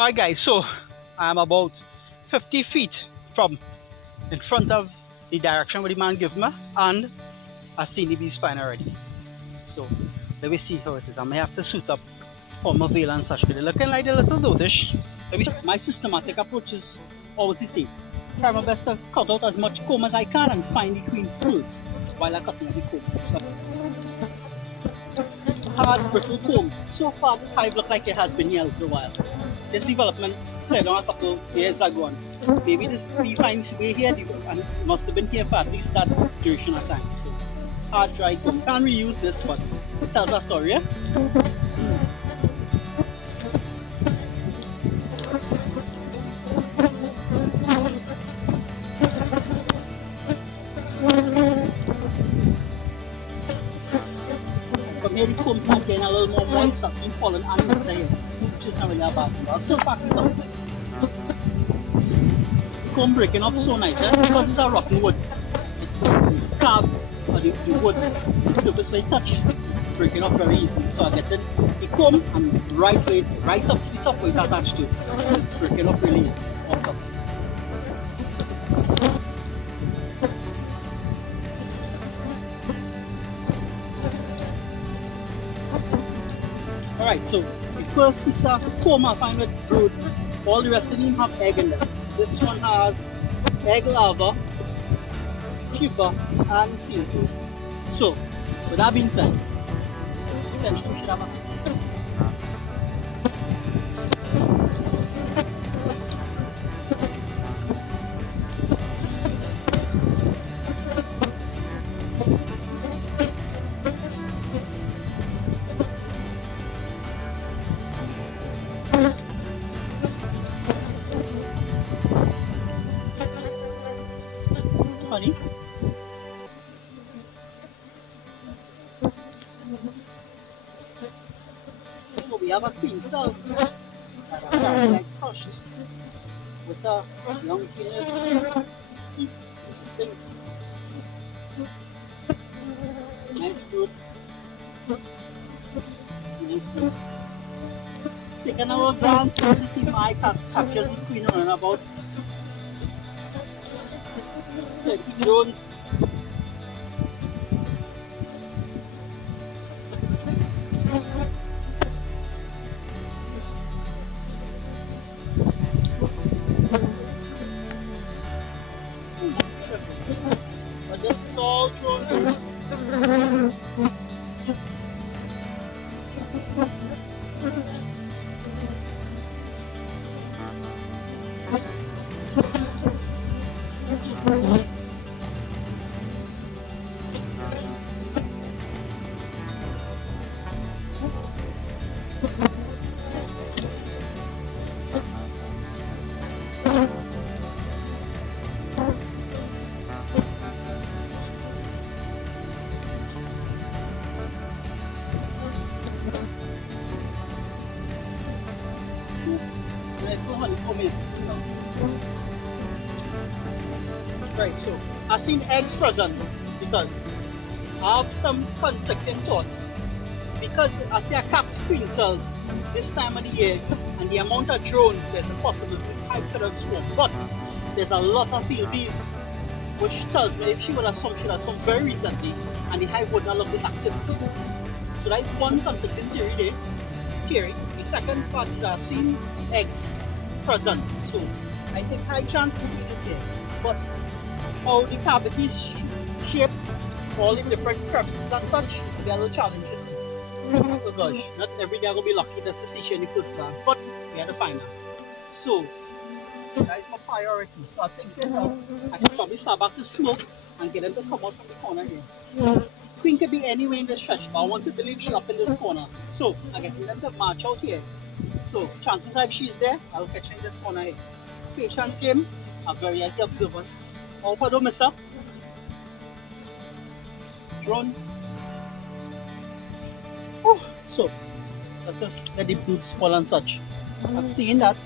Alright guys, so I'm about 50 feet from in front of the direction where the man gave me, and I seen the bees flying already. So let me see how it is. I may have to suit up for my veil and such. They're looking like a little dotish. My systematic approach is always the same. Try my best to cut out as much comb as I can and find the queen first while I'm cutting out the comb. So, hard brittle comb. So far this hive looks like it has been here a while. This development played on a couple years ago. And maybe this bee finds way here and it must have been here for at least that duration of time. So hard dry comb. Can't reuse this, but it tells a story. Yeah? But maybe the combs are getting a little more moist as been falling underneath the hair, which is not really a bad thing. But I'll still pack this out. The comb breaking up so nice, because it's a rotten wood. The scab or the wood, the surface where it touch, breaking up very easily. So I get it, the comb and right up to the top where it's attached to, breaking up really easy. Awesome. Alright, so the first piece of comb I find with brood, all the rest of them have egg in them. This one has egg larva, pupa, and CO2. So, with that being said, potentially we should have a honey. So we have a queen cell that are like crushed with a young female. Interesting. Nice brood. Nice brood. Taking our glance to see my capture the queen on about 30 drones. But this is all drone. Right, so I've seen eggs present because I have some conflicting thoughts. Because I see a capped queen cells this time of the year and the amount of drones, there's a possibility I could have swarmed. But there's a lot of field bees, which tells me if she would have swum, she would have swum very recently and the hive would not look this active. So that's one conflicting theory there. The second part is I've seen eggs present. So I think high chance to be this here. But how the cavities shape, all the different crevices and such, there are little challenges. Oh gosh, not every day I'm going to be lucky just to see she in the first glance, but we have to find out. So, that is my priority. So I think I can probably start back to smoke and get them to come out from the corner here. Queen could be anywhere in this stretch, but I want to believe she's up in this corner. So I'm getting them to march out here. So chances are if she's there, I'll catch her in this corner here. Patience game, I'm very observant. I hope I don't miss her. Drone. Oh, so let's just let the brood spoil and such. And seeing that,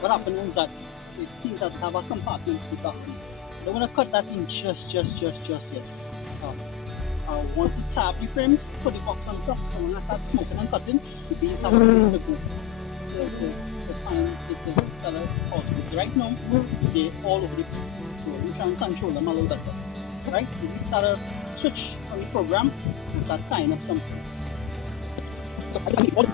what happened is that it seems that have a compartment to the back. I don't want to cut that in just yet. I want to tap the frames, put the box on top, and when I start smoking and cutting, the bees have a place to go. So to find to sell a house. But right now, they're all over the place. So we try and control them a little better. Right? So we start to switch on the program and start tying up some things. So I just all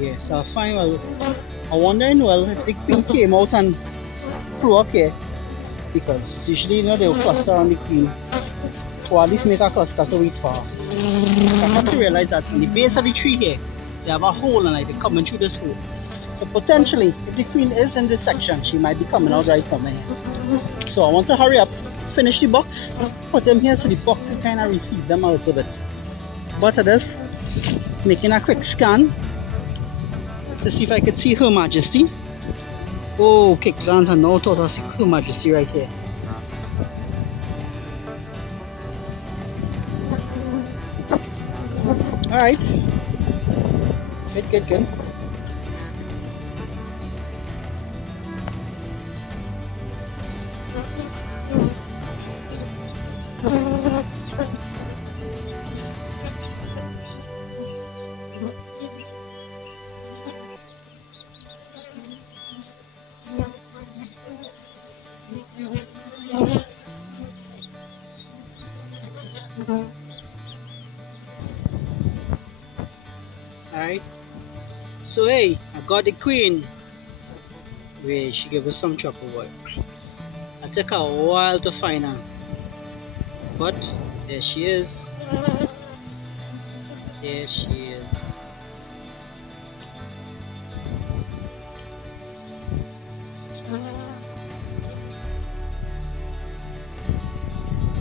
yes, I find I'm wondering if the queen came out and flew up here, because usually they will cluster on the queen, or at least make a cluster so it far. I have to realize that in the base of the tree here, they have a hole and they're coming through this hole. So potentially, if the queen is in this section, she might be coming out right somewhere. So I want to hurry up, finish the box, put them here so the box can kind of receive them a little bit. But it is making a quick scan to see if I could see Her Majesty. Oh, kick glance and now thought I see Her Majesty right here. Alright. Good. Alright, so hey, I got the queen. Wait, she gave us some trouble, boy. It took a while to find her, but there she is. There she is.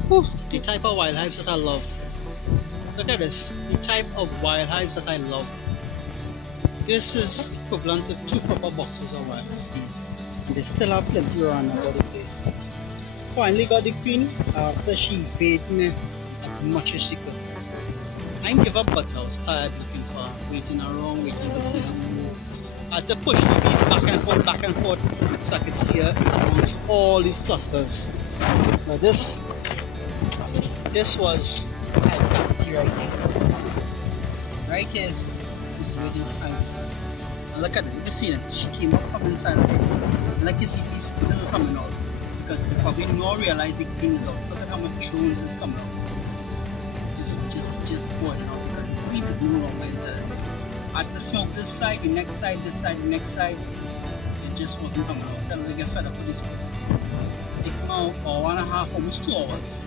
Whew, the type of wild hives that I love. Look at this, the type of wild hives that I love. This is equivalent to 2 proper boxes of wild bees. And they still have plenty around all the place. Finally got the queen after she bait me as much as she could. I didn't give up, but I was tired looking for her, waiting around, waiting to see her move. I had to push the bees back and forth so I could see her amongst all these clusters. Now this was hive cavity right here. Right here is where the hive is. And look at it, you see it, she came up from inside there. And like you see, these still coming out because they probably not realize the queen is out. Look at how much drones is coming out. Just boiling out because the queen is no longer inside. I had to smoke this side, the next side, this side, the next side. It just wasn't coming out. Then we get fed up with this one. It took now for 1.5, almost 2 hours.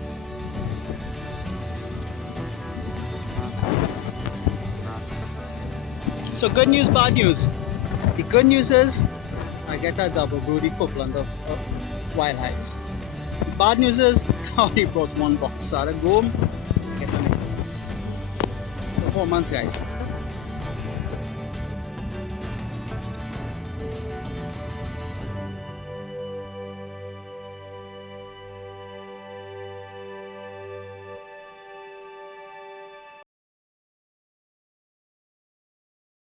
So good news, bad news. The good news is I get a double brood equivalent of wild hive. The bad news is I only brought 1 box, so I had to go home and get the next box. Performance, guys.